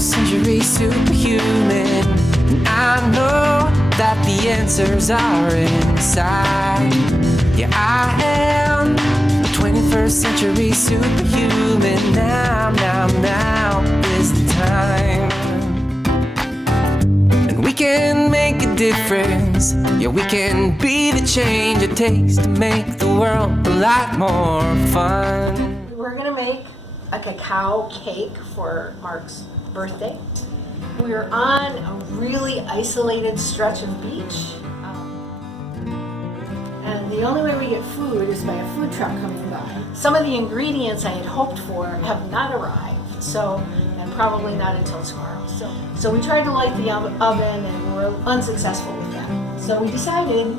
Century Superhuman. And I know that the answers are inside. Yeah, I am a 21st Century Superhuman. Now is the time. And we can make a difference. Yeah, we can be the change it takes to make the world a lot more fun. We're gonna make a cacao cake for Mark's birthday. We're on a really isolated stretch of beach. And the only way we get food is by a food truck coming by. Some of the ingredients I had hoped for have not arrived, and probably not until tomorrow. So we tried to light the oven and we're unsuccessful with that. So we decided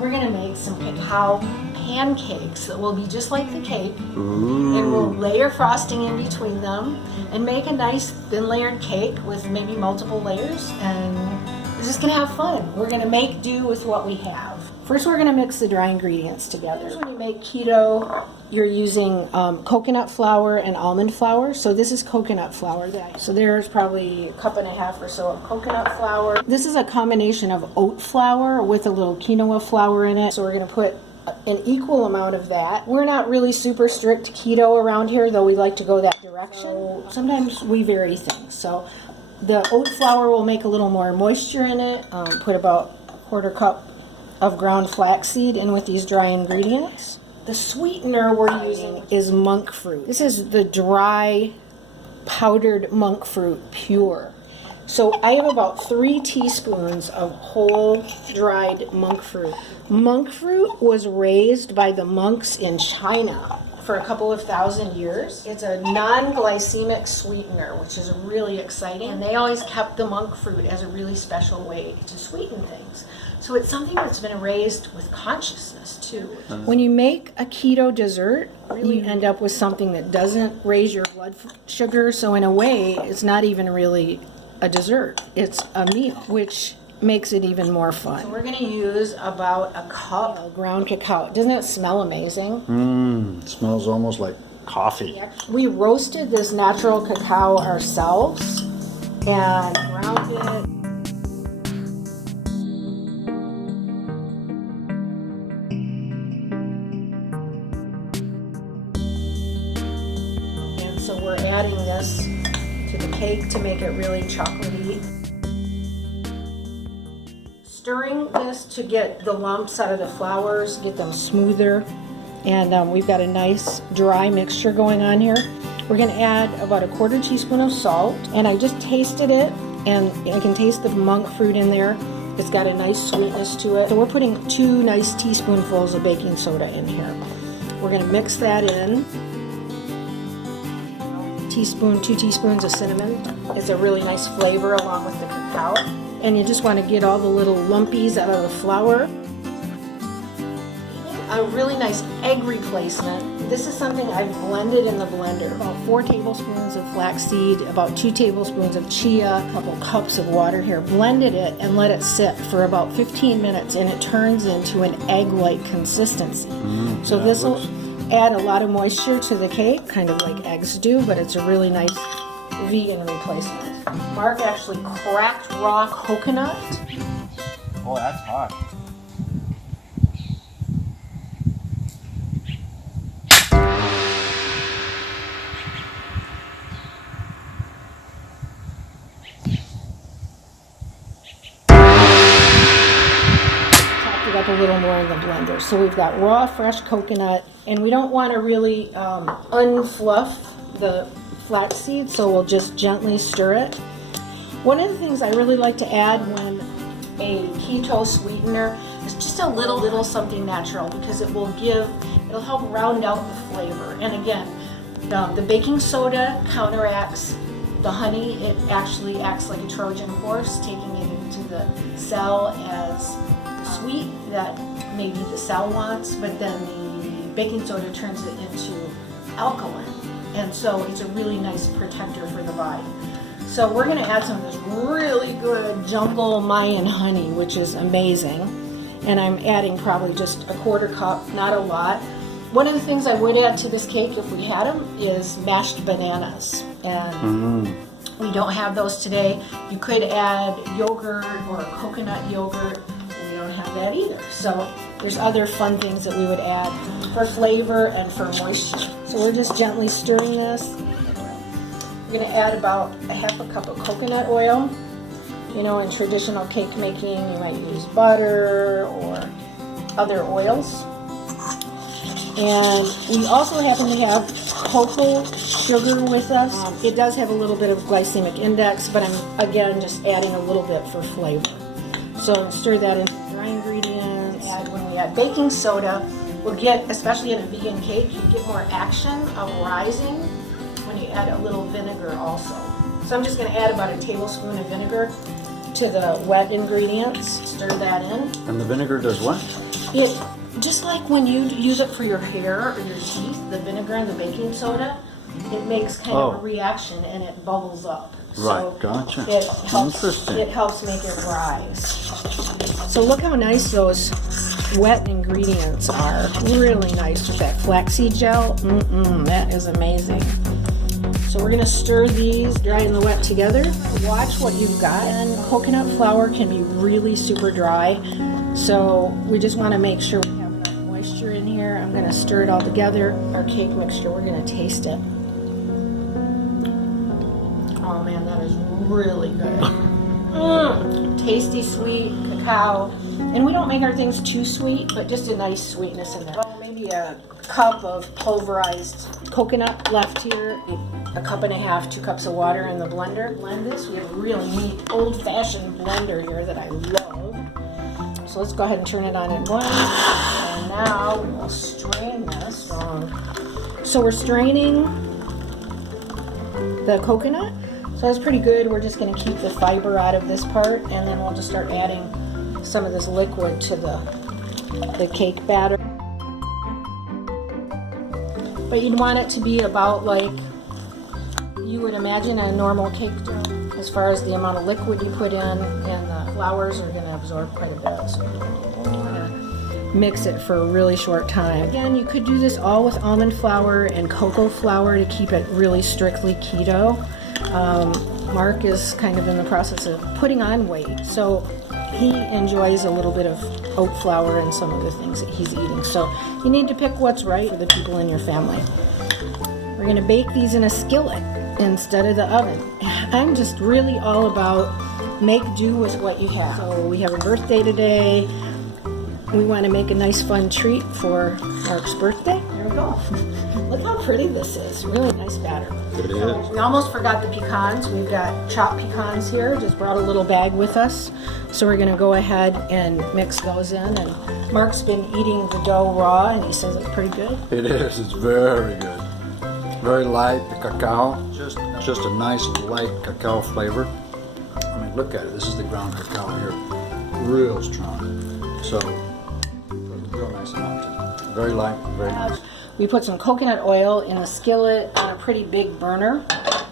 we're gonna make some cacao pancakes that will be just like the cake. Ooh. And we'll layer frosting in between them and make a nice thin layered cake with maybe multiple layers, and we're just gonna have fun. We're gonna make do with what we have. First we're gonna mix the dry ingredients together. When you make keto, you're using coconut flour and almond flour. So this is coconut flour. So there's probably a cup and a half or so of coconut flour. This is a combination of oat flour with a little quinoa flour in it. So we're gonna put an equal amount of that. We're not really super strict keto around here, though we like to go that direction. So sometimes we vary things. So the oat flour will make a little more moisture in it. Put about a quarter cup of ground flaxseed in with these dry ingredients. The sweetener we're using is monk fruit. This is the dry powdered monk fruit pure. So I have about 3 teaspoons of whole dried monk fruit. Monk fruit was raised by the monks in China for a couple of thousand years. It's a non-glycemic sweetener, which is really exciting. And they always kept the monk fruit as a really special way to sweeten things. So it's something that's been raised with consciousness too. When you make a keto dessert, you end up with something that doesn't raise your blood sugar. So in a way, it's not even really a dessert. It's a meal, which makes it even more fun. So we're going to use about a cup of ground cacao. Doesn't it smell amazing? It smells almost like coffee. We roasted this natural cacao ourselves and ground it. And so we're adding this to the cake to make it really chocolatey. Stirring this to get the lumps out of the flours, get them smoother, and we've got a nice dry mixture going on here. We're going to add about a quarter teaspoon of salt, and I just tasted it, and I can taste the monk fruit in there. It's got a nice sweetness to it. So we're putting 2 nice teaspoonfuls of baking soda in here. We're going to mix that in. 2 teaspoons of cinnamon. It's a really nice flavor along with the cacao. And you just want to get all the little lumpies out of the flour. A really nice egg replacement. This is something I've blended in the blender. About 4 tablespoons of flaxseed, about 2 tablespoons of chia, a couple cups of water here. Blended it and let it sit for about 15 minutes, and it turns into an egg-like consistency. So this will add a lot of moisture to the cake, kind of like eggs do, but it's a really nice vegan replacement. Mark actually cracked raw coconut. Oh, that's hot. Chopped it up a little more in the blender. So we've got raw, fresh coconut, and we don't want to really unfluff the flaxseed, so we'll just gently stir it. One of the things I really like to add when a keto sweetener is just a little something natural, because it'll help round out the flavor. And again, the baking soda counteracts the honey. It actually acts like a Trojan horse, taking it into the cell as sweet that maybe the cell wants, but then the baking soda turns it into alkaline. And so it's a really nice protector for the body. So we're going to add some of this really good jungle Mayan honey, which is amazing. And I'm adding probably just a quarter cup, not a lot. One of the things I would add to this cake, if we had them, is mashed bananas. And We don't have those today. You could add yogurt or coconut yogurt. We don't have that either. So there's other fun things that we would add for flavor and for moisture. So we're just gently stirring this. We're going to add about a half a cup of coconut oil. You know, in traditional cake making, you might use butter or other oils. And we also happen to have cocoa sugar with us. It does have a little bit of glycemic index, but I'm again just adding a little bit for flavor. So stir that in dry ingredients. When we add baking soda, we'll get, especially in a vegan cake, you get more action of rising when you add a little vinegar also. So I'm just going to add about a tablespoon of vinegar to the wet ingredients. Stir that in. And the vinegar does what? It, just like when you use it for your hair or your teeth, the vinegar and the baking soda, it makes kind of a reaction and it bubbles up. Right, So gotcha. Interesting. It helps make it rise. So look how nice those wet ingredients are. Really nice with that flaxseed gel. That is amazing. So we're gonna stir these dry and the wet together. Watch what you've got. And coconut flour can be really super dry. So we just wanna make sure we have enough moisture in here. I'm gonna stir it all together. Our cake mixture, we're gonna taste it. Oh man, that is really good. Tasty, sweet cacao. And we don't make our things too sweet, but just a nice sweetness in there. Well, maybe a cup of pulverized coconut left here. A cup and a half, 2 cups of water in the blender. Blend this. We have a really neat old-fashioned blender here that I love. So let's go ahead and turn it on and blend. And now we will strain this. So we're straining the coconut. So that's pretty good. We're just going to keep the fiber out of this part, and then we'll just start adding some of this liquid to the cake batter. But you'd want it to be about like you would imagine a normal cake dough, as far as the amount of liquid you put in, and the flours are going to absorb quite a bit. So we're going to mix it for a really short time. Again, you could do this all with almond flour and cocoa flour to keep it really strictly keto. Mark is kind of in the process of putting on weight, so he enjoys a little bit of oat flour and some of the things that he's eating. So you need to pick what's right for the people in your family. We're going to bake these in a skillet instead of the oven. I'm just really all about make do with what you have. So we have a birthday today. We want to make a nice fun treat for Mark's birthday. There we go. Look how pretty this is. Really nice batter. It is. We almost forgot the pecans. We've got chopped pecans here. Just brought a little bag with us. So we're going to go ahead and mix those in. And Mark's been eating the dough raw, and he says it's pretty good. It is. It's very good. Very light. The cacao, just a nice light cacao flavor. I mean, look at it. This is the ground cacao here. Real strong. So, real nice amount. Very light, very nice. We put some coconut oil in the skillet on a pretty big burner,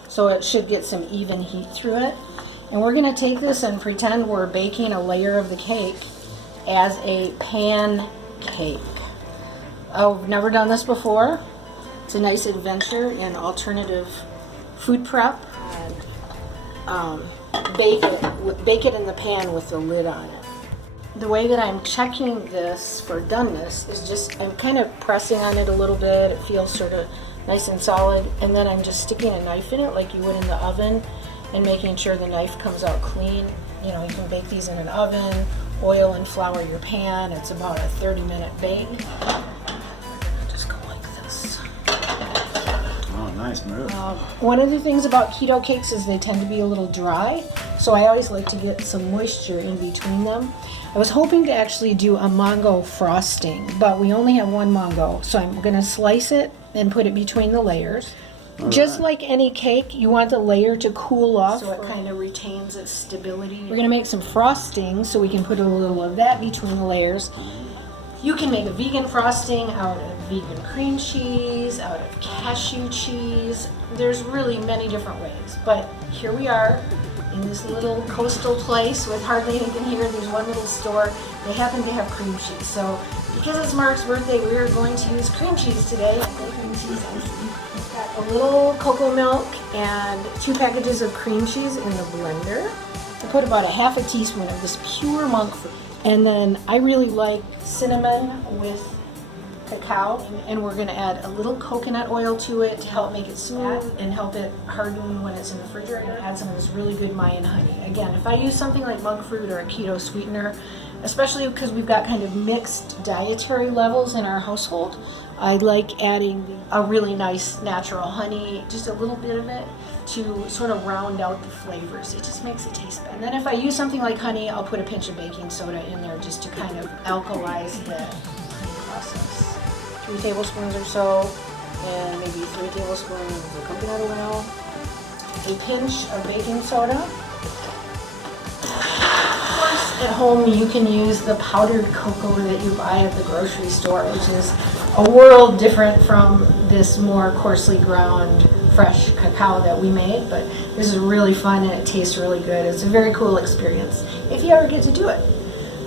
so it should get some even heat through it. And we're going to take this and pretend we're baking a layer of the cake as a pancake. I've never done this before. It's a nice adventure in alternative food prep. And bake it in the pan with the lid on it. The way that I'm checking this for doneness is just, I'm kind of pressing on it a little bit. It feels sort of nice and solid. And then I'm just sticking a knife in it like you would in the oven and making sure the knife comes out clean. You know, you can bake these in an oven, oil and flour your pan. It's about a 30-minute bake. Just go like this. Oh, nice move. One of the things about keto cakes is they tend to be a little dry. So I always like to get some moisture in between them. I was hoping to actually do a mango frosting, but we only have one mango, so I'm going to slice it and put it between the layers. Just like any cake, you want the layer to cool off so it kind of retains its stability. We're going to make some frosting, so we can put a little of that between the layers. You can make a vegan frosting out of vegan cream cheese, out of cashew cheese. There's really many different ways, but here we are in this little coastal place with hardly anything here. There's one little store. They happen to have cream cheese. So because it's Mark's birthday, we are going to use cream cheese today. Cream cheese icing. Got a little cocoa milk and 2 packages of cream cheese in the blender. I put about a half a teaspoon of this pure monk fruit. And then I really like cinnamon with cacao, and we're going to add a little coconut oil to it to help make it smooth and help it harden when it's in the refrigerator. Add some of this really good Mayan honey. Again, if I use something like monk fruit or a keto sweetener, especially because we've got kind of mixed dietary levels in our household, I like adding a really nice natural honey, just a little bit of it, to sort of round out the flavors. It just makes it taste better. And then if I use something like honey, I'll put a pinch of baking soda in there just to kind of alkalize the honey process. 3 tablespoons or so, and maybe 3 tablespoons of coconut oil, a pinch of baking soda. Of course, at home you can use the powdered cocoa that you buy at the grocery store, which is a world different from this more coarsely ground fresh cacao that we made, but this is really fun and it tastes really good. It's a very cool experience if you ever get to do it.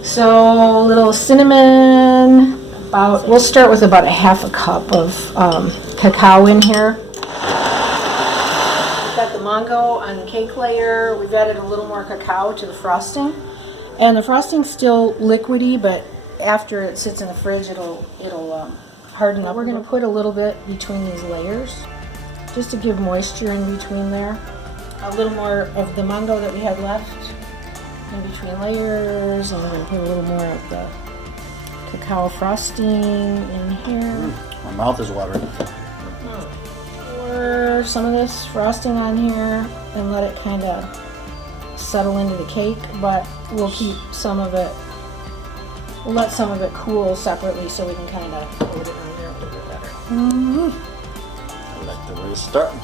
So, a little cinnamon. We'll start with about a half a cup of cacao in here. We've got the mango on the cake layer. We've added a little more cacao to the frosting. And the frosting's still liquidy, but after it sits in the fridge, it'll harden up. We're going to put a little bit between these layers, just to give moisture in between there. A little more of the mango that we had left in between layers, and we're going to put a little more of the cacao frosting in here. My mouth is watering. Pour some of this frosting on here and let it kind of settle into the cake, but we'll keep some of it, we'll let some of it cool separately so we can kind of coat it on there a little bit better. I like the way it's starting.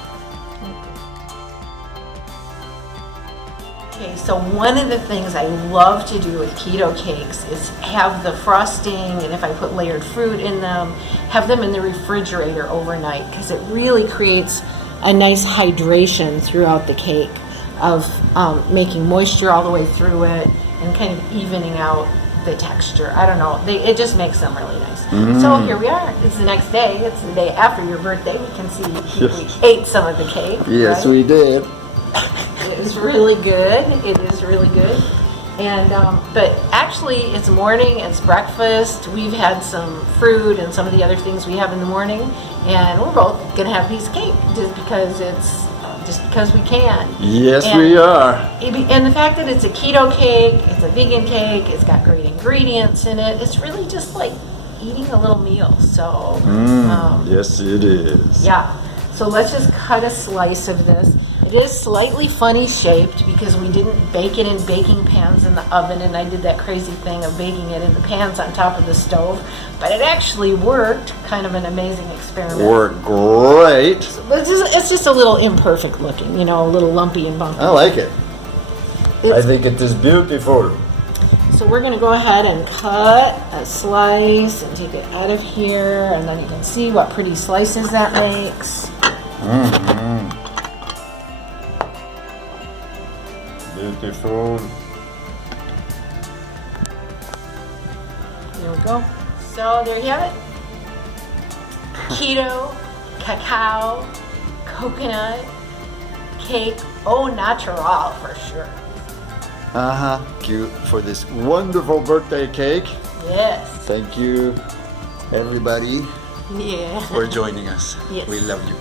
Okay, so one of the things I love to do with keto cakes is have the frosting, and if I put layered fruit in them, have them in the refrigerator overnight, because it really creates a nice hydration throughout the cake of making moisture all the way through it and kind of evening out the texture. I don't know, it just makes them really nice. So here we are. It's the next day. It's the day after your birthday. We can see we ate some of the cake. Yes, right? we did. It is really good. It is really good. And but actually, it's morning. It's breakfast. We've had some fruit and some of the other things we have in the morning, and we're both gonna have a piece of cake just because we can. Yes, and we are. And the fact that it's a keto cake, it's a vegan cake, it's got great ingredients in it. It's really just like eating a little meal. So Yes, it is. yeah. So let's just cut a slice of this. It is slightly funny shaped because we didn't bake it in baking pans in the oven, and I did that crazy thing of baking it in the pans on top of the stove, but it actually worked. Kind of an amazing experiment. Worked great. But it's just a little imperfect looking, you know, a little lumpy and bumpy. I like it. It's- I think it is beautiful. So we're going to go ahead and cut a slice and take it out of here, and then you can see what pretty slices that makes. Beautiful. There we go. So there you have it. Keto, cacao, coconut, cake, au natural for sure. Thank you for this wonderful birthday cake. Yes. Thank you, everybody, Yeah. for joining us. Yes. We love you.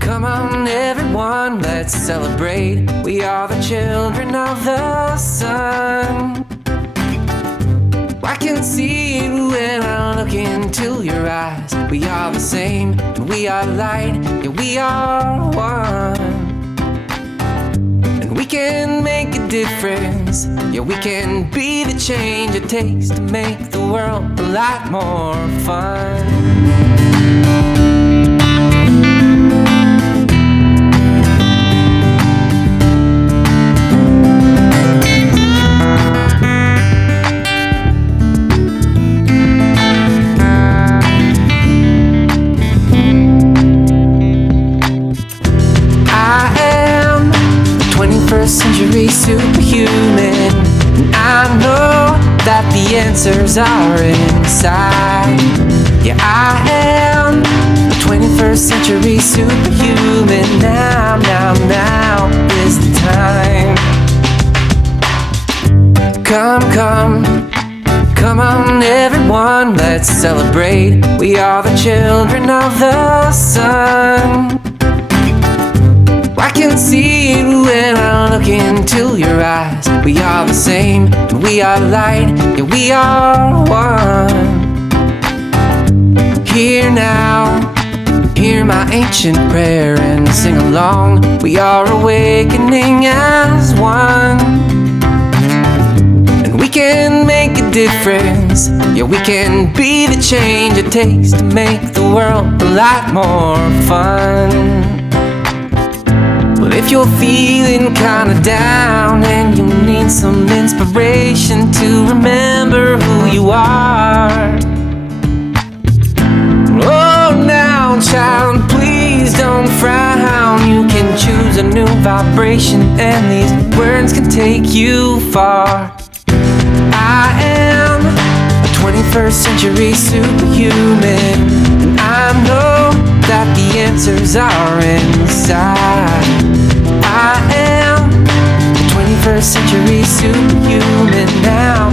Come on everyone, let's celebrate. We are the children of the sun. I can see it when I look into your eyes. We are the same, and we are light, yeah, we are one. And we can make a difference, yeah, we can be the change it takes to make the world a lot more fun. Century Superhuman. And I know that the answers are inside. Yeah, I am a 21st Century Superhuman. Now is the time. Come on everyone, let's celebrate. We are the children of the sun. I can see it when I look into your eyes. We are the same, we are light, yeah, we are one. Hear now, hear my ancient prayer and sing along. We are awakening as one. We can make a difference. Yeah, we can be the change it takes to make the world a lot more fun. But if you're feeling kinda down and you need some inspiration to remember who you are, oh now child, please don't frown. You can choose a new vibration and these words can take you far. I am a 21st Century Superhuman, and I know that the answers are inside. I am a 21st Century Superhuman. Now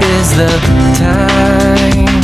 is the time.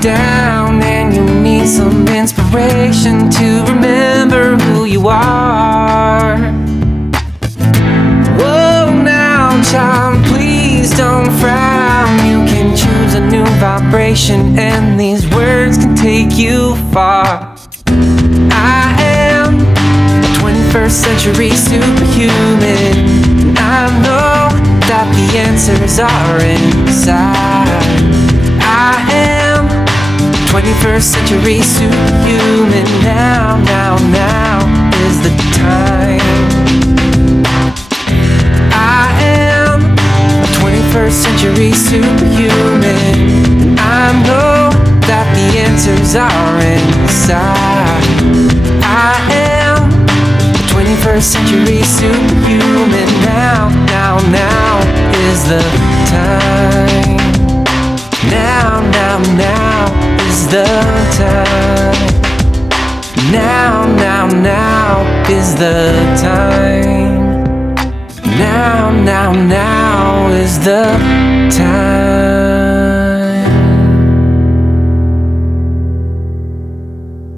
Down and you need some inspiration to remember who you are. Whoa now child, please don't frown. You can choose a new vibration and these words can take you far. I am a 21st Century Superhuman, and I know that the answers are inside. I am 21st Century Superhuman. Now is the time. I am a 21st Century Superhuman. I know that the answers are inside. I am a 21st Century Superhuman. Now is the time. Now is the time. Now is the time. Now is the time.